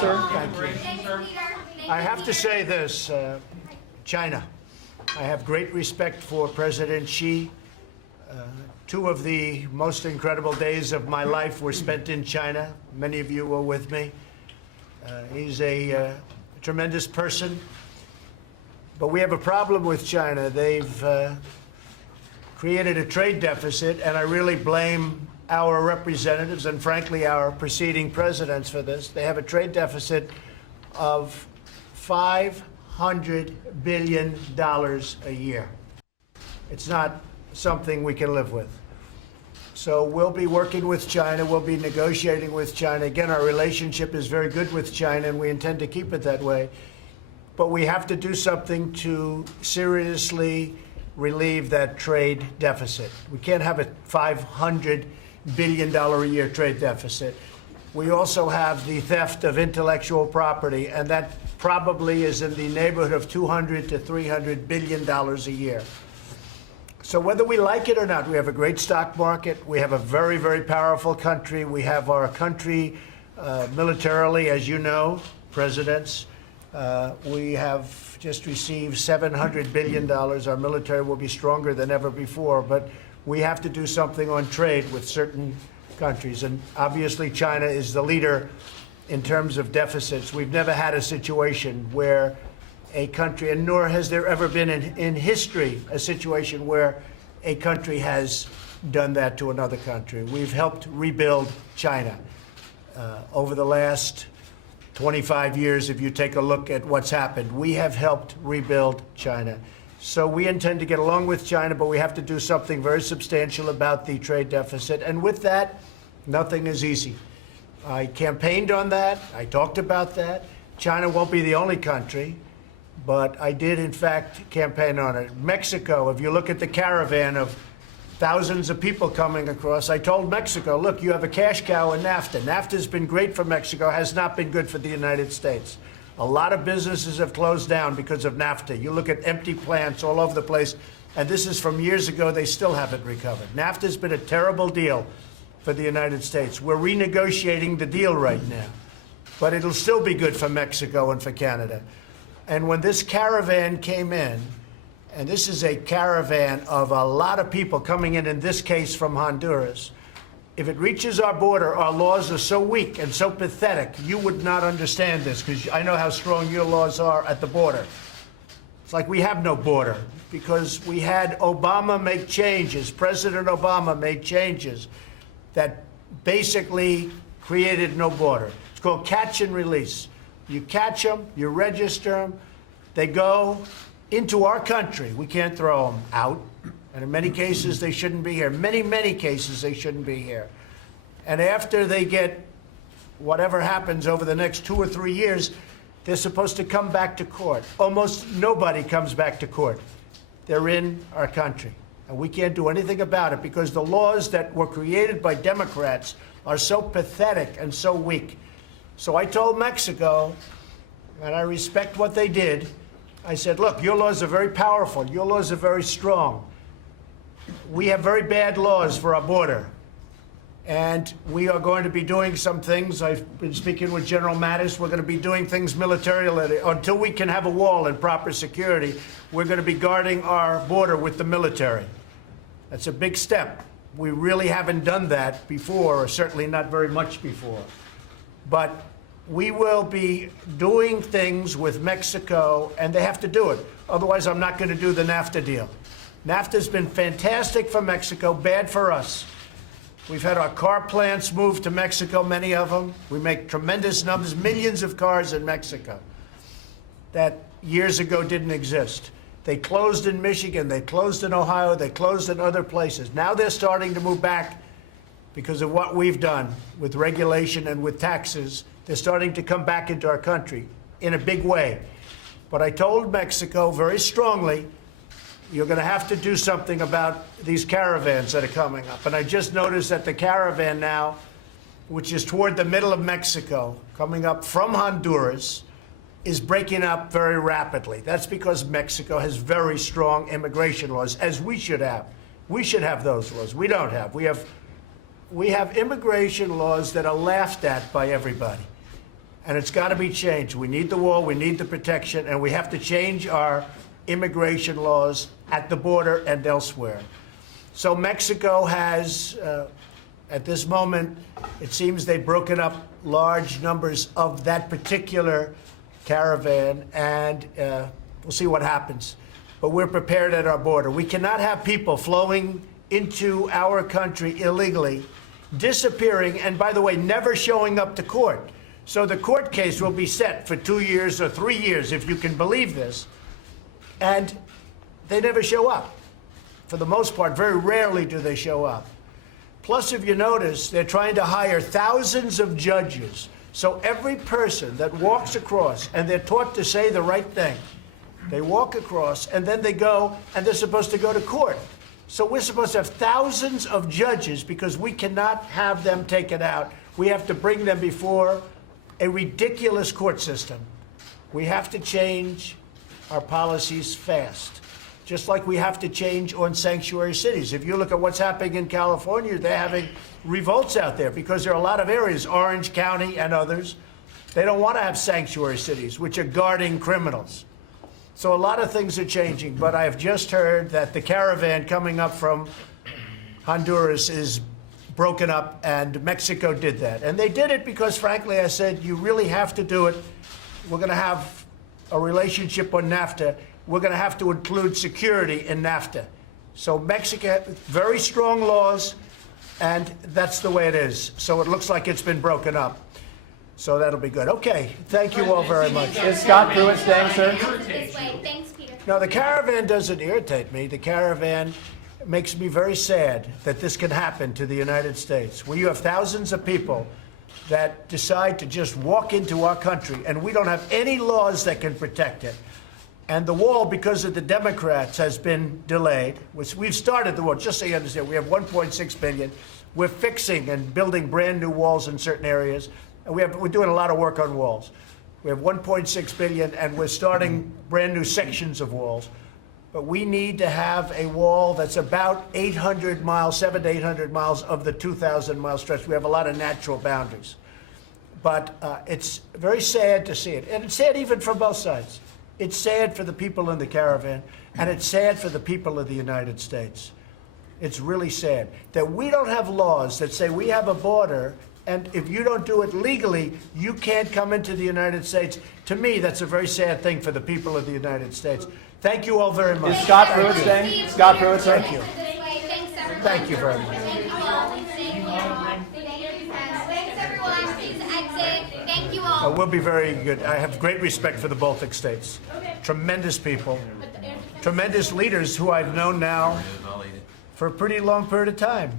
sir. Thank you. I have to say this, China. I have great respect for President Xi. Two of the most incredible days of my life were spent in China. Many of you were with me. He's a tremendous person. But we have a problem with China. They've created a trade deficit, and I really blame our representatives and, frankly, our preceding presidents for this. They have a trade deficit of $500 billion a year. It's not something we can live with. So we'll be working with China. We'll be negotiating with China. Again, our relationship is very good with China, and we intend to keep it that way. But we have to do something to seriously relieve that trade deficit. We can't have a $500 billion a year trade deficit. We also have the theft of intellectual property, and that probably is in the neighborhood of $200 to $300 billion a year. So whether we like it or not, we have a great stock market. We have a very, very powerful country. We have our country militarily, as you know, presidents. We have just received $700 billion. Our military will be stronger than ever before, but we have to do something on trade with certain countries. And obviously, China is the leader in terms of deficits. We've never had a situation where a country, and nor has there ever been in history a situation where a country has done that to another country. We've helped rebuild China over the last 25 years. If you take a look at what's happened, we have helped rebuild China. So we intend to get along with China, but we have to do something very substantial about the trade deficit. And with that, nothing is easy. I campaigned on that. I talked about that. China won't be the only country, but I did, in fact, campaign on it. Mexico, if you look at the caravan of thousands of people coming across, I told Mexico, look, you have a cash cow in NAFTA. NAFTA's been great for Mexico, has not been good for the United States. A lot of businesses have closed down because of NAFTA. You look at empty plants all over the place, and this is from years ago. They still haven't recovered. NAFTA's been a terrible deal for the United States. We're renegotiating the deal right now, but it'll still be good for Mexico and for Canada. And when this caravan came in, and this is a caravan of a lot of people coming in this case from Honduras, if it reaches our border, our laws are so weak and so pathetic, you would not understand this, because I know how strong your laws are at the border. It's like we have no border, because we had Obama make changes. President Obama made changes that basically created no border. It's called catch and release. You catch them, you register them, they go into our country. We can't throw them out. And in many cases, they shouldn't be here. Many, many cases, they shouldn't be here. And after they get whatever happens over the next 2 or 3 years, they're supposed to come back to court. Almost nobody comes back to court. They're in our country. And we can't do anything about it because the laws that were created by Democrats are so pathetic and so weak. So I told Mexico, and I respect what they did, I said, look, your laws are very powerful. Your laws are very strong. We have very bad laws for our border. And we are going to be doing some things. I've been speaking with General Mattis. We're going to be doing things militarily. Until we can have a wall and proper security, we're going to be guarding our border with the military. That's a big step. We really haven't done that before, or certainly not very much before. But we will be doing things with Mexico, and they have to do it. Otherwise, I'm not going to do the NAFTA deal. NAFTA's been fantastic for Mexico, bad for us. We've had our car plants moved to Mexico, many of them. We make tremendous numbers, millions of cars in Mexico that years ago didn't exist. They closed in Michigan, they closed in Ohio, they closed in other places. Now they're starting to move back because of what we've done with regulation and with taxes. They're starting to come back into our country in a big way. But I told Mexico very strongly, you're going to have to do something about these caravans that are coming up. And I just noticed that the caravan now, which is toward the middle of Mexico, coming up from Honduras, is breaking up very rapidly. That's because Mexico has very strong immigration laws, as we should have. We should have those laws. We don't have. We have immigration laws that are laughed at by everybody. and it's got to be changed. We need the wall, we need the protection, and we have to change our immigration laws at the border and elsewhere. So Mexico has, at this moment, it seems they've broken up large numbers of that particular caravan, and we'll see what happens. But we're prepared at our border. We cannot have people flowing into our country illegally, disappearing, and by the way, never showing up to court. So the court case will be set for 2 years or 3 years, if you can believe this, and they never show up. For the most part, very rarely do they show up. Plus, if you notice, they're trying to hire thousands of judges. So every person that walks across, and they're taught to say the right thing, they walk across, and then they go, and they're supposed to go to court. So we're supposed to have thousands of judges because we cannot have them taken out. We have to bring them before a ridiculous court system. We have to change our policies fast, just like we have to change on sanctuary cities. If you look at what's happening in California, they're having revolts out there because there are a lot of areas, Orange County and others, they don't want to have sanctuary cities, which are guarding criminals. So a lot of things are changing, but I've just heard that the caravan coming up from Honduras is broken up, and Mexico did that. And they did it because, frankly, I said, you really have to do it. We're going to have a relationship on NAFTA. We're going to have to include security in NAFTA. So Mexico, very strong laws, and that's the way it is. So it looks like it's been broken up. So that'll be good. Okay, thank you all very much. Is Scott Pruitt staying, sir? This way. Thanks, Peter. No, the caravan doesn't irritate me. The caravan makes me very sad that this can happen to the United States, where you have thousands of people that decide to just walk into our country, and we don't have any laws that can protect it. And the wall, because of the Democrats, has been delayed. We've started the wall, just so you understand. We have $1.6 billion. We're fixing and building brand new walls in certain areas. And we're doing a lot of work on walls. We have $1.6 billion, and we're starting brand new sections of walls. But we need to have a wall that's about 800 miles, 700 to 800 miles of the 2,000-mile stretch. We have a lot of natural boundaries. But it's very sad to see it. And it's sad even from both sides. It's sad for the people in the caravan, and it's sad for the people of the United States. It's really sad that we don't have laws that say we have a border, and if you don't do it legally, you can't come into the United States. To me, that's a very sad thing for the people of the United States. Thank you all very much. Is Scott Pruitt staying? Scott Pruitt, sir? Thank you. Thanks, everyone. Thank you very much. Thank you all. Thanks, everyone. Please exit. Thank you all. We'll be very good. I have great respect for the Baltic states. Tremendous people, tremendous leaders who I've known now for a pretty long period of time.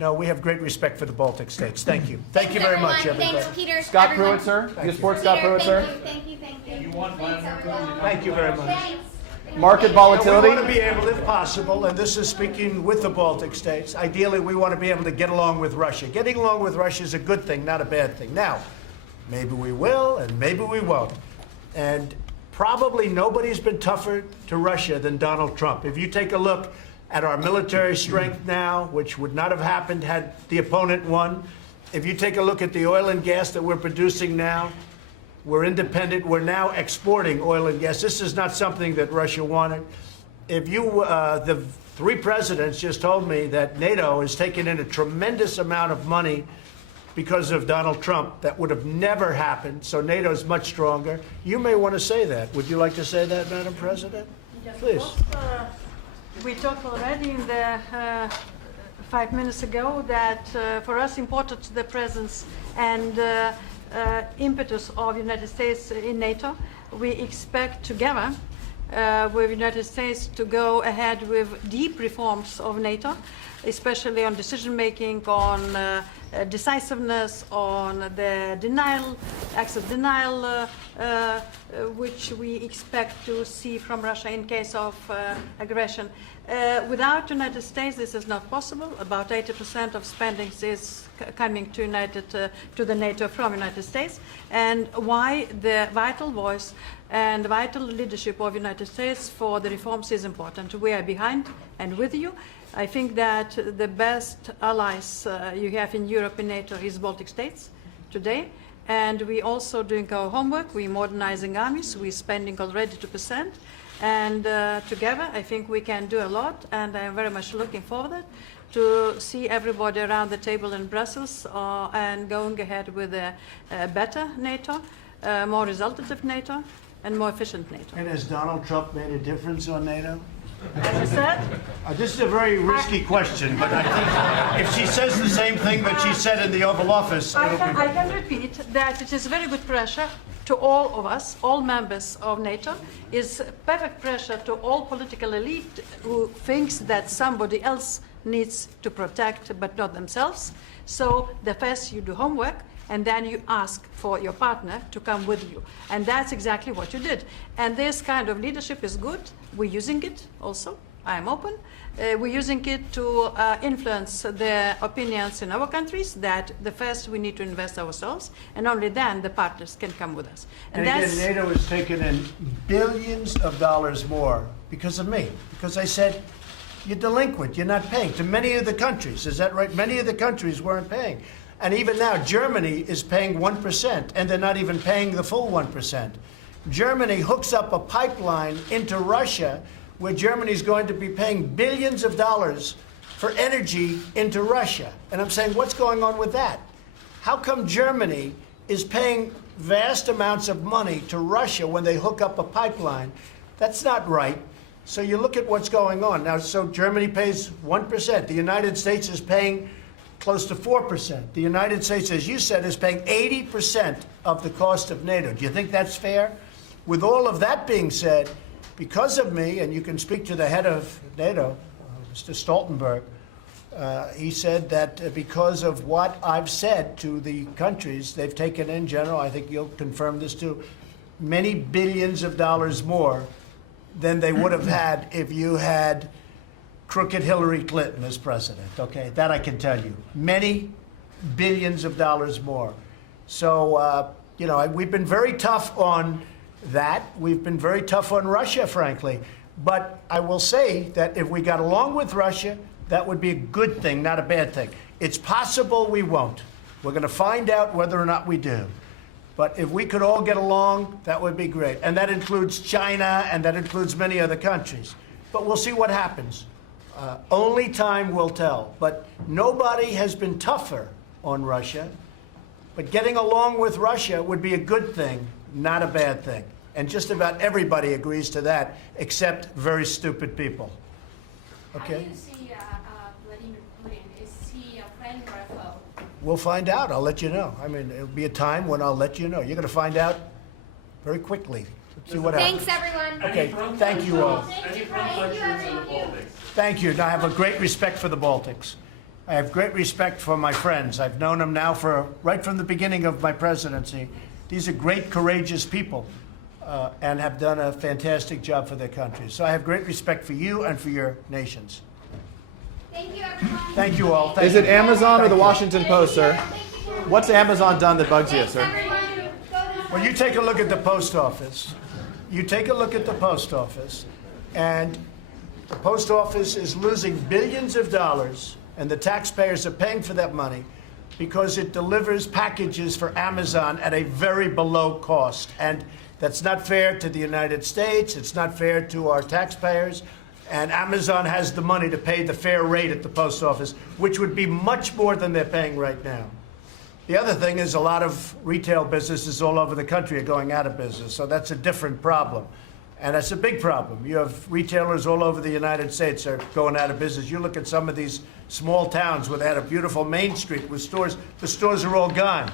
No, we have great respect for the Baltic states. Thank you. Thank you very much, everybody. Thanks, Peter. Scott Everyone. Pruitt, sir? Thank You you. support Scott Pruitt, sir? Thank you. Thank you very much. Thanks. Market We volatility? want to be able, if possible, and this is speaking with the Baltic states, ideally we want to be able to get along with Russia. Getting along with Russia is a good thing, not a bad thing. Now, maybe we will and maybe we won't. And probably nobody's been tougher to Russia than Donald Trump. If you take a look at our military strength now, which would not have happened had the opponent won. If you take a look at the oil and gas that we're producing now, we're independent. We're now exporting oil and gas. This is not something that Russia wanted. If you, the three presidents just told me that NATO has taken in a tremendous amount of money because of Donald Trump. That would have never happened. So NATO is much stronger. You may want to say that. Would you like to say that, Madam President? Please. We talked already in the 5 minutes ago that for us important the presence and impetus of the United States in NATO. We expect together with the United States to go ahead with deep reforms of NATO, especially on decision making, on decisiveness, on the denial, acts of denial, which we expect to see from Russia in case of aggression. Without the United States, this is not possible. About 80% of spending is coming to the NATO from the United States, and why the vital voice and the vital leadership of the United States for the reforms is important. We are behind and with you. I think that the best allies you have in Europe in NATO is Baltic states today, And we also doing our homework. We're modernizing armies. We're spending already 2%. And together, I think we can do a lot. And I'm very much looking forward to see everybody around the table in Brussels and going ahead with a better NATO, more resultative NATO, and more efficient NATO. And has Donald Trump made a difference on NATO? As I said, This is a very risky question, but I think if she says the same thing that she said in the Oval Office, I it'll be... can repeat that it is very good pressure to all of us, all members of NATO, is perfect pressure to all political elite who thinks that somebody else needs to protect but not themselves. So the first you do homework, and then you ask for your partner to come with you. And that's exactly what you did. And this kind of leadership is good. We're using it also. I'm open. We're using it to influence the opinions in our countries that the first we need to invest ourselves, and only then the partners can come with us. And again, NATO has taken in billions of dollars more because of me. Because I said, you're delinquent, you're not paying. To many of the countries, is that right? Many of the countries weren't paying. And even now, Germany is paying 1%, and they're not even paying the full 1%. Germany hooks up a pipeline into Russia where Germany's going to be paying billions of dollars for energy into Russia. And I'm saying, what's going on with that? How come Germany is paying vast amounts of money to Russia when they hook up a pipeline? That's not right. So you look at what's going on. Now, so Germany pays 1%. The United States is paying close to 4%. The United States, as you said, is paying 80% of the cost of NATO. Do you think that's fair? With all of that being said, because of me, and you can speak to the head of NATO, Mr. Stoltenberg, he said that because of what I've said to the countries, they've taken in general, I think you'll confirm this too, many billions of dollars more than they would have had if you had crooked Hillary Clinton as president, okay? That I can tell you. Many billions of dollars more. So, you know, we've been very tough on that. We've been very tough on Russia, frankly. But I will say that if we got along with Russia, that would be a good thing, not a bad thing. It's possible we won't. We're going to find out whether or not we do. But if we could all get along, that would be great. And that includes China, and that includes many other countries. But we'll see what happens. Only time will tell. But nobody has been tougher on Russia. But getting along with Russia would be a good thing, not a bad thing. And just about everybody agrees to that, except very stupid people. Okay? How do you see Vladimir Putin? Is he a friend or a foe? We'll find out. I'll let you know. I mean, it'll be a time when I'll let you know. You're going to find out very quickly. See what happens. Thanks, everyone. Okay, thank you all. Thank you, everyone. Thank you. Now, I have a great respect for the Baltics. I have great respect for my friends. I've known them now right from the beginning of my presidency. These are great, courageous people and have done a fantastic job for their countries. So I have great respect for you and for your nations. Thank you, everyone. Thank you all. Thank Is it you. Amazon or the Thank you. Washington Post, sir? What's Amazon done that bugs you, Thanks, sir? everyone. Well, you take a look at the post office. You take a look at the post office, and the post office is losing billions of dollars, and the taxpayers are paying for that money because it delivers packages for Amazon at a very below cost. And that's not fair to the United States. It's not fair to our taxpayers. And Amazon has the money to pay the fair rate at the post office, which would be much more than they're paying right now. The other thing is a lot of retail businesses all over the country are going out of business, so that's a different problem. And that's a big problem. You have retailers all over the United States are going out of business. You look at some of these small towns where they had a beautiful Main Street with stores, the stores are all gone.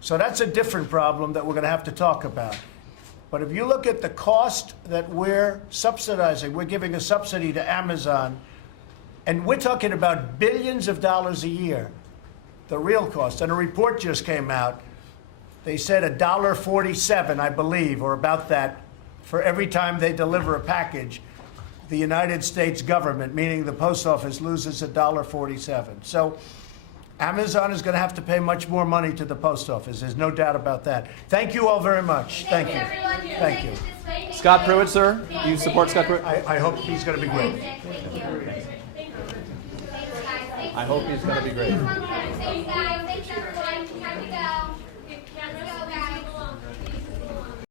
So that's a different problem that we're going to have to talk about. But if you look at the cost that we're subsidizing, we're giving a subsidy to Amazon, and we're talking about billions of dollars a year. The real cost. And a report just came out. They said $1.47, I believe, or about that, for every time they deliver a package, the United States government, meaning the post office, loses $1.47. So Amazon is going to have to pay much more money to the post office. There's no doubt about that. Thank you all very much. Thank you. Everyone. Thank you. Thank you. Scott Pruitt, sir? You support Scott Pruitt? I hope he's going to be great. Thank you. Thanks, guys. Thanks. I hope he's going to be great. Thanks, guys. Thanks, everyone. Time to go.